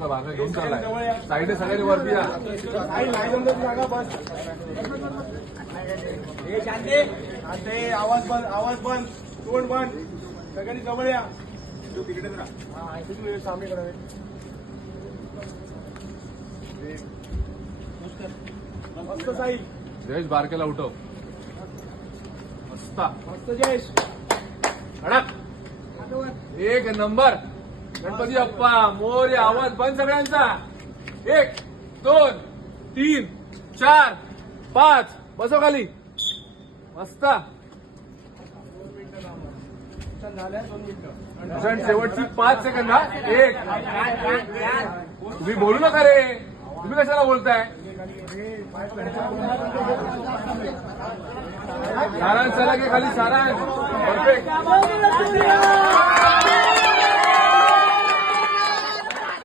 नका भागा घेऊन चाललाय साईडने सगळ्यांनी वरती या जागा बस हे शांती आवाज बंद तोंड बंद सगळ्यांनी जवळ या तू तिकडेच राहा सामने करावे मस्त साई जयेश बारकेला उठव मस्त मस्त जयेश अडक एक नंबर गणपती अप्पा मोर आवाज बंद सगळ्यांचा 1 2 3 4 5 बसो खाली मस्त झाल्या 2 मिनिटं भूषण शेवटची 5 सेकंद हा 1 तुम्ही बोलू नका रे तुम्ही कशाला बोलताय सारांश चला की खाली सारांश परफेक्ट